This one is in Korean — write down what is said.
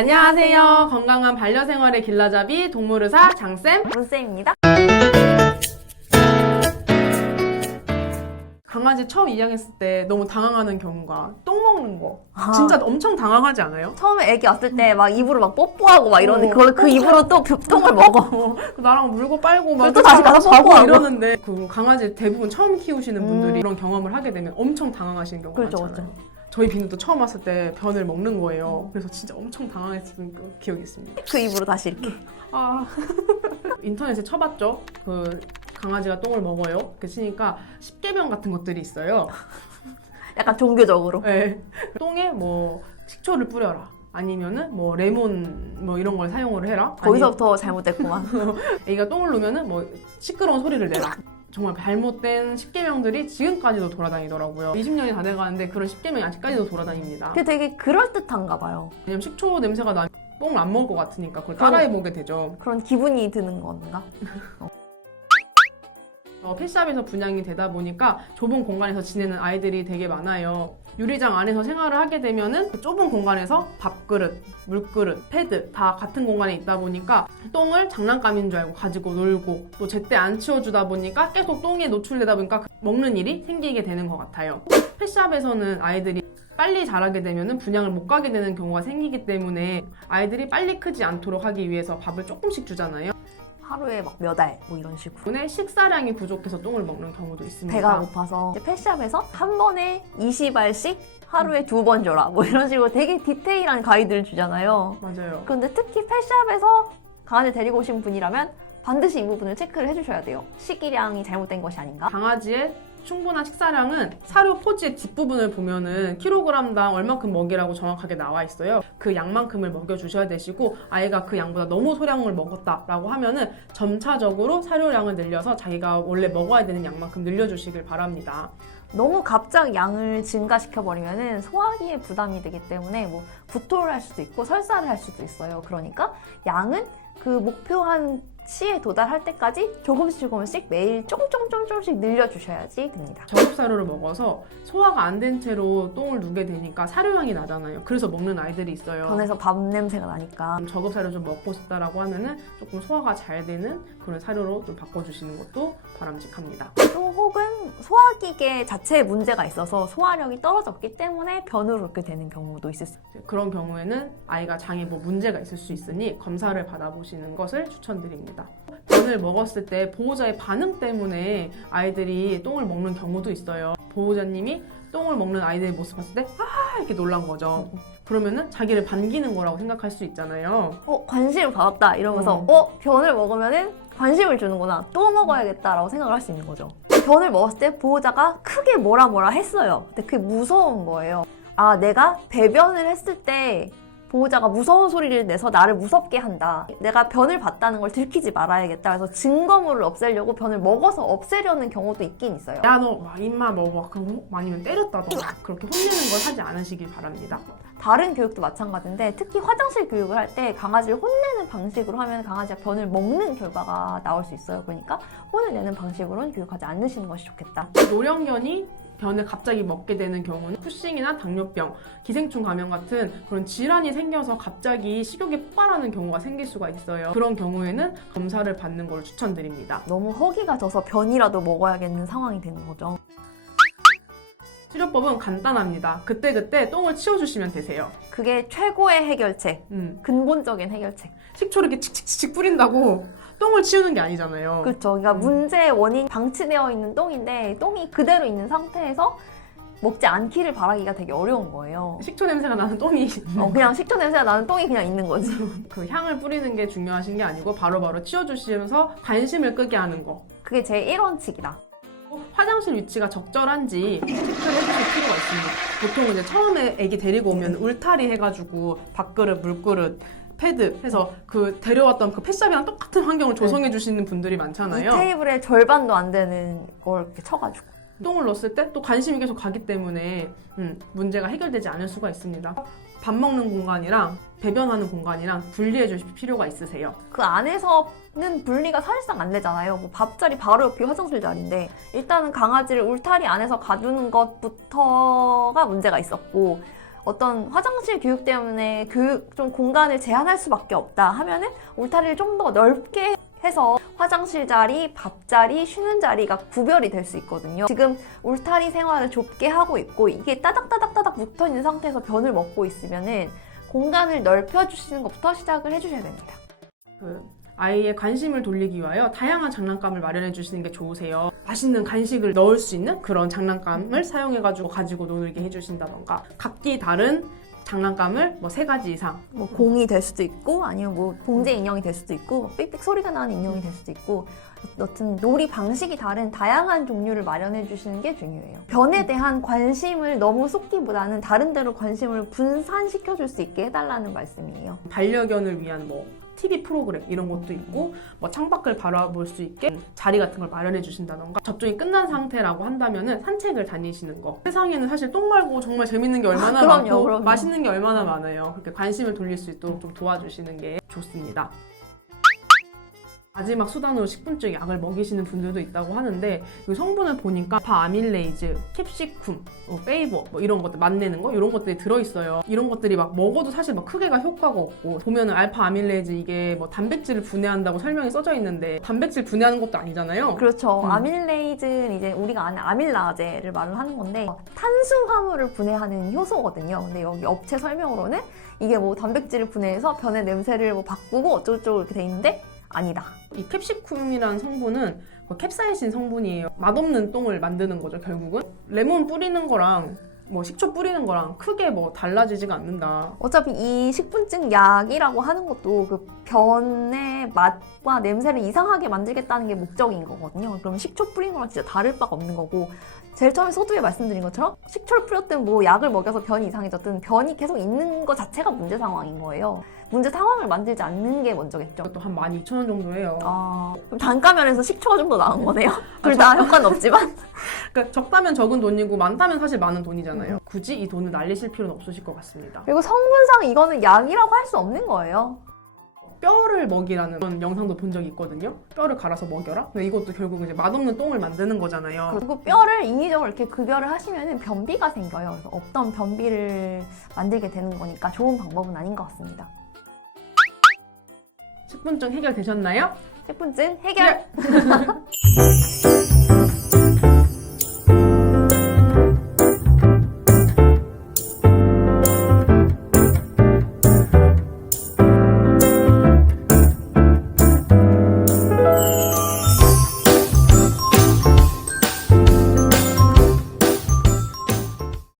안녕하세요. 건강한 반려생활의 길라잡이 동물의사 장쌤. 문쌤입니다. 강아지 처음 입양했을 때 너무 당황하는 경우가 똥 먹는 거. 아. 진짜 엄청 당황하지 않아요? 처음에 애기 왔을 때 막 입으로 막 뽀뽀하고 막 이러는데 어. 그걸 그 입으로 또 똥을 먹어. 어, 그 나랑 물고 빨고 막 또 다시 가서 뽀뽀하고. 이러는데 그 강아지 대부분 처음 키우시는 분들이 음. 그런 경험을 하게 되면 엄청 당황하시는 경우가 그렇죠, 많잖아요. 저희 비누도 처음 왔을 때 변을 먹는 거예요. 그래서 진짜 엄청 당황했던 그 기억이 있습니다. 그 입으로 다시 이렇게. 아 인터넷에 쳐봤죠. 그 강아지가 똥을 먹어요. 이렇게 치니까 십계명 같은 것들이 있어요. 약간 종교적으로. 네. 똥에 뭐 식초를 뿌려라. 아니면은 뭐 레몬 뭐 이런 걸 사용을 해라. 거기서부터 잘못됐구만. 아니, 애기가 똥을 누면은 뭐 시끄러운 소리를 내라. 정말 잘못된 십계명들이 지금까지도 돌아다니더라고요. 20년이 다 돼가는데 그런 십계명이 아직까지도 돌아다닙니다. 그게 되게 그럴듯한가 봐요. 왜냐면 식초 냄새가 나면 똥을 안 먹을 것 같으니까 그걸 따라해보게 되죠. 그런 기분이 드는 건가? 어, 펫샵에서 분양이 되다 보니까 좁은 공간에서 지내는 아이들이 되게 많아요. 유리장 안에서 생활을 하게 되면은 그 좁은 공간에서 밥그릇, 물그릇, 패드 다 같은 공간에 있다 보니까 똥을 장난감인 줄 알고 가지고 놀고 또 제때 안 치워주다 보니까 계속 똥에 노출되다 보니까 먹는 일이 생기게 되는 것 같아요. 펫샵에서는 아이들이 빨리 자라게 되면은 분양을 못 가게 되는 경우가 생기기 때문에 아이들이 빨리 크지 않도록 하기 위해서 밥을 조금씩 주잖아요. 하루에 막 몇 알 뭐 이런 식으로. 때문에 식사량이 부족해서 똥을 먹는 경우도 있습니다. 배가 고파서 이제 펫샵에서 한 번에 20알씩 하루에 두 번 줘라. 뭐 이런 식으로 되게 디테일한 가이드를 주잖아요. 맞아요. 그런데 특히 펫샵에서 강아지 데리고 오신 분이라면 반드시 이 부분을 체크를 해주셔야 돼요. 식이량이 잘못된 것이 아닌가? 강아지의 충분한 식사량은 사료 포지의 뒷부분을 보면은 킬로그램당 얼마큼 먹이라고 정확하게 나와 있어요. 그 양만큼을 먹여주셔야 되시고 아이가 그 양보다 너무 소량을 먹었다라고 하면은 점차적으로 사료량을 늘려서 자기가 원래 먹어야 되는 양만큼 늘려주시길 바랍니다. 너무 갑자기 양을 증가시켜버리면 소화기에 부담이 되기 때문에 뭐 구토를 할 수도 있고 설사를 할 수도 있어요. 그러니까 양은 그 목표한 치에 도달할 때까지 조금씩 조금씩 매일 조금 조금 조금 조금씩 늘려주셔야지 됩니다. 저급사료를 먹어서 소화가 안 된 채로 똥을 누게 되니까 사료향이 나잖아요. 그래서 먹는 아이들이 있어요. 변에서 밥 냄새가 나니까 좀 저급사료 좀 먹고 싶다라고 하면은 조금 소화가 잘 되는 그런 사료로 좀 바꿔주시는 것도 바람직합니다. 또 혹은 소화기계 자체에 문제가 있어서 소화력이 떨어졌기 때문에 변으로 그렇게 되는 경우도 있을 수 있어요. 그런 경우에는 아이가 장에 뭐 문제가 있을 수 있으니 검사를 받아보시는 것을 추천드립니다. 변을 먹었을 때 보호자의 반응 때문에 아이들이 똥을 먹는 경우도 있어요. 보호자님이 똥을 먹는 아이들의 모습 봤을 때 아 이렇게 놀란 거죠. 그러면은 자기를 반기는 거라고 생각할 수 있잖아요. 어 관심을 받았다 이러면서 음. 어 변을 먹으면은 관심을 주는구나 또 먹어야겠다라고 생각을 할 수 있는 거죠. 변을 먹었을 때 보호자가 크게 뭐라 뭐라 했어요. 근데 그게 무서운 거예요. 아 내가 배변을 했을 때 보호자가 무서운 소리를 내서 나를 무섭게 한다. 내가 변을 봤다는 걸 들키지 말아야겠다. 그래서 증거물을 없애려고 변을 먹어서 없애려는 경우도 있긴 있어요. 야너 입만 먹어. 그럼 호- 아니면 때렸다던가 그렇게 혼내는 걸 하지 않으시길 바랍니다. 다른 교육도 마찬가지인데 특히 화장실 교육을 할 때 강아지를 혼내는 방식으로 하면 강아지가 변을 먹는 결과가 나올 수 있어요. 그러니까 혼을 내는 방식으로는 교육하지 않으시는 것이 좋겠다. 노령견이 변을 갑자기 먹게 되는 경우는 푸싱이나 당뇨병, 기생충 감염 같은 그런 질환이 생겨서 갑자기 식욕이 폭발하는 경우가 생길 수가 있어요. 그런 경우에는 검사를 받는 걸 추천드립니다. 너무 허기가 져서 변이라도 먹어야겠는 상황이 되는 거죠. 치료법은 간단합니다. 그때그때 똥을 치워주시면 되세요. 그게 최고의 해결책, 음, 근본적인 해결책. 식초를 이렇게 칙칙칙 뿌린다고 똥을 치우는 게 아니잖아요. 그렇죠. 그러니까 음. 문제의 원인 방치되어 있는 똥인데 똥이 그대로 있는 상태에서 먹지 않기를 바라기가 되게 어려운 거예요. 식초 냄새가 나는 똥이 어, 그냥 식초 냄새가 나는 똥이 그냥 있는 거지. 그 향을 뿌리는 게 중요하신 게 아니고 바로바로 치워주시면서 관심을 끄게 하는 거. 그게 제 1원칙이다. 화장실 위치가 적절한지 체크를 해주실 필요가 있습니다. 보통 이제 처음에 애기 데리고 오면 울타리 해가지고 밥그릇, 물그릇, 패드 해서 그 데려왔던 그 펫샵이랑 똑같은 환경을 조성해 주시는 분들이 이 많잖아요. 테이블에 절반도 안 되는 걸 이렇게 쳐가지고. 똥을 넣었을 때 또 관심이 계속 가기 때문에 음, 문제가 해결되지 않을 수가 있습니다. 밥 먹는 공간이랑 배변하는 공간이랑 분리해 주실 필요가 있으세요. 그 안에서는 분리가 사실상 안 되잖아요. 뭐 밥자리 바로 옆이 화장실 자리인데 일단은 강아지를 울타리 안에서 가두는 것부터가 문제가 있었고 어떤 화장실 교육 때문에 교육 좀 공간을 제한할 수밖에 없다 하면은 울타리를 좀 더 넓게 해서 화장실 자리, 밥 자리, 쉬는 자리가 구별이 될 수 있거든요. 지금 울타리 생활을 좁게 하고 있고 이게 따닥따닥따닥 붙어 있는 상태에서 변을 먹고 있으면은 공간을 넓혀 주시는 것부터 시작을 해 주셔야 됩니다. 그 아이의 관심을 돌리기 위하여 다양한 장난감을 마련해 주시는 게 좋으세요. 맛있는 간식을 넣을 수 있는 그런 장난감을 사용해가지고 가지고 놀게 해주신다던가 각기 다른 장난감을 뭐 세 가지 이상 뭐 공이 될 수도 있고 아니면 뭐 봉제 인형이 될 수도 있고 뭐 삑삑 소리가 나는 인형이 될 수도 있고 여튼 놀이 방식이 다른 다양한 종류를 마련해 주시는 게 중요해요. 변에 대한 관심을 너무 쏟기보다는 다른 데로 관심을 분산시켜 줄 수 있게 해달라는 말씀이에요. 반려견을 위한 뭐 TV 프로그램 이런 것도 있고 뭐 창밖을 바라볼 수 있게 자리 같은 걸 마련해 주신다던가 접종이 끝난 상태라고 한다면은 산책을 다니시는 거. 세상에는 사실 똥 말고 정말 재밌는 게 얼마나 아, 그럼요, 많고 그럼요. 맛있는 게 얼마나 많아요. 그렇게 관심을 돌릴 수 있도록 좀 도와주시는 게 좋습니다 마지막 수단으로 식분증 약을 먹이시는 분들도 있다고 하는데 그 성분을 보니까 파아밀레이즈, 캡시쿰, 어, 페이버 뭐 이런 것들 맛내는 거 이런 것들이 들어있어요. 이런 것들이 막 먹어도 사실 막 크게가 효과가 없고 보면은 알파 아밀레이즈 이게 뭐 단백질을 분해한다고 설명이 써져 있는데 단백질 분해하는 것도 아니잖아요. 그렇죠. 음. 아밀레이즈는 이제 우리가 아는 아밀라제를 말을 하는 건데 탄수화물을 분해하는 효소거든요. 근데 여기 업체 설명으로는 이게 뭐 단백질을 분해해서 변의 냄새를 뭐 바꾸고 어쩌고저쩌고 이렇게 돼 있는데 아니다. 이 캡시쿰이라는 성분은 그 캡사이신 성분이에요. 맛없는 똥을 만드는 거죠, 결국은. 레몬 뿌리는 거랑 뭐 식초 뿌리는 거랑 크게 뭐 달라지지가 않는다. 어차피 이 식분증 약이라고 하는 것도 그 변의 맛과 냄새를 이상하게 만들겠다는 게 목적인 거거든요. 그럼 식초 뿌리는 거랑 진짜 다를 바가 없는 거고 제일 처음에 서두에 말씀드린 것처럼 식초를 뿌렸든 뭐 약을 먹여서 변이 이상해졌든 변이 계속 있는 것 자체가 문제 상황인 거예요. 문제 상황을 만들지 않는 게 먼저겠죠. 이것도 한 12,000원 정도 해요. 아, 그럼 단가면에서 식초가 좀 더 나은 거네요. 둘 다 효과는 없지만. 그러니까 적다면 적은 돈이고 많다면 사실 많은 돈이잖아요. 굳이 이 돈을 날리실 필요는 없으실 것 같습니다. 그리고 성분상 이거는 약이라고 할 수 없는 거예요. 뼈를 먹이라는 그런 영상도 본 적이 있거든요. 뼈를 갈아서 먹여라. 근데 이것도 결국 이제 맛없는 똥을 만드는 거잖아요. 그리고 뼈를 인위적으로 이렇게 급여를 하시면 변비가 생겨요. 그래서 없던 변비를 만들게 되는 거니까 좋은 방법은 아닌 것 같습니다. 식분증 해결되셨나요? 식분증 해결! 네.